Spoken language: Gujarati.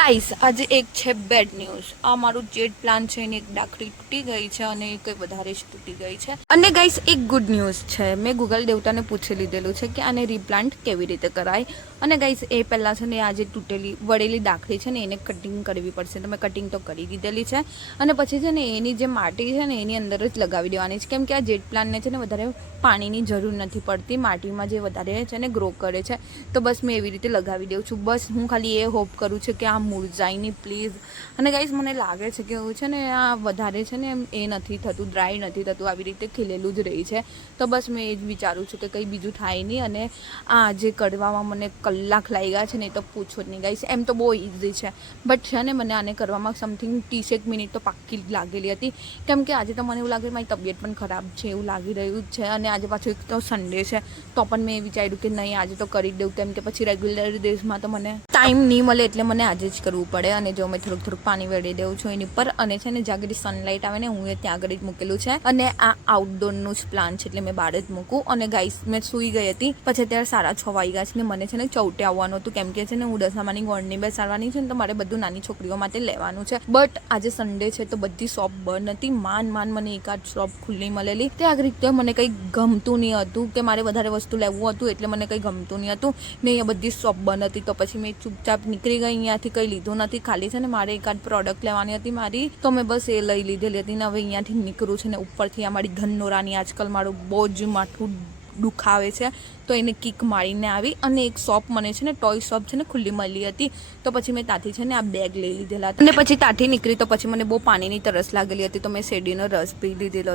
ગાઈસ આજે એક છે બેડ ન્યૂઝ। આ મારું જેટ પ્લાન છે એની એક ડાકડી તૂટી ગઈ છે અને કંઈ વધારે જ તૂટી ગઈ છે। અને ગાઈસ એક ગુડ ન્યૂઝ છે, મેં ગૂગલ દેવતાને પૂછી લીધેલું છે કે આને રીપ્લાન્ટ કેવી રીતે કરાય। અને ગાઈસ એ પહેલાં છે ને આ જે તૂટેલી વળેલી ડાકડી છે ને એને કટિંગ કરવી પડશે। તો મેં કટિંગ તો કરી દીધેલી છે અને પછી છે ને એની જે માટી છે ને એની અંદર જ લગાવી દેવાની છે, કેમ કે આ જેટ પ્લાન્ટને છે ને વધારે પાણીની જરૂર નથી પડતી, માટીમાં જે વધારે છે ને ગ્રો કરે છે। તો બસ મેં એવી રીતે લગાવી દઉં છું। બસ હું ખાલી એ હોપ કરું છું કે આ મુરઝાય નહીં પ્લીઝ। અને ગાઈસ મને લાગે છે કે એવું છે ને આ વધારે છે ને એમ એ નથી થતું, ડ્રાય નથી થતું, આવી રીતે ખીલેલું જ રહી છે। તો બસ મેં એ જ વિચારું છું કે કંઈ બીજું થાય નહીં। અને આ જે કરવામાં મને કલાક લાગ્યા છે ને એ તો પૂછો જ નહીં ગાઈસ। એમ તો બહુ ઇઝી છે બટ છે ને મને આને કરવામાં સમથિંગ 30 મિનિટ તો પાક્કી જ લાગેલી હતી, કેમ કે આજે તો મને એવું લાગે મારી તબિયત પણ ખરાબ છે એવું લાગી રહ્યું જ છે। અને આજે પાછું એક તો સન્ડે છે તો પણ મેં વિચાર્યું કે નહીં આજે તો કરી દઉં, કેમ કે પછી રેગ્યુલર ડેઝમાં તો મને ટાઈમ નહીં મળે એટલે મને આજે જ કરવું પડે। અને જો મેં થોડુંક પાણી વેડી દઉં છું એની પર, અને છે ને જ્યાં આગળ સનલાઇટ આવે ને હું એ ત્યાં આગળ જ મૂકેલું છે। અને આ આઉટડોરનું જ પ્લાન છે એટલે મેં બહાર જ મૂકું। અને ગાઈસ મેં સૂઈ ગઈ હતી, પછી અત્યારે 6:30 વાગ્યા છે ને મને છે ને ચૌટે આવવાનું હતું, કેમ કે છે ને હું દશામાની ગોળની બેસાડવાની છે ને તો મારે બધું નાની છોકરીઓ માટે લેવાનું છે। બટ આજે સન્ડે છે તો બધી શોપ બંધ હતી, માંડ મને એકાદ શોપ ખુલ્લી મળેલી। ત્યાં આગળ રીતે મને કંઈ ગમતું નહીં હતું કે મારે વધારે વસ્તુ લેવું હતું એટલે મને કંઈ ગમતું નહીં હતું ને અહીંયા બધી શોપ બંધ હતી। તો પછી મેં ચૂપચાપ નીકળી ગઈ, અહીંયાથી કંઈ લીધું નથી, ખાલી છે ને મારે એકાદ પ્રોડક્ટ લેવાની હતી મારી, તો મેં બસ એ લઈ લીધેલી હતી ને હવે અહીંયાથી નીકળું છે ને ઉપરથી આ મારી ઘનનોરાની આજકાલ મારું બહુ જ માથું દુખાવે છે તો એને કિક મારીને આવી। અને એક શોપ મને છે ને ટોય શોપ છે ને ખુલ્લી મળી હતી તો પછી મેં ત્યાંથી છે ને આ બેગ લઈ લીધેલા હતા। અને પછી ત્યાંથી નીકળી તો પછી મને બહુ પાણીની તરસ લાગેલી હતી તો મેં શેરડીનો રસ પી લીધેલો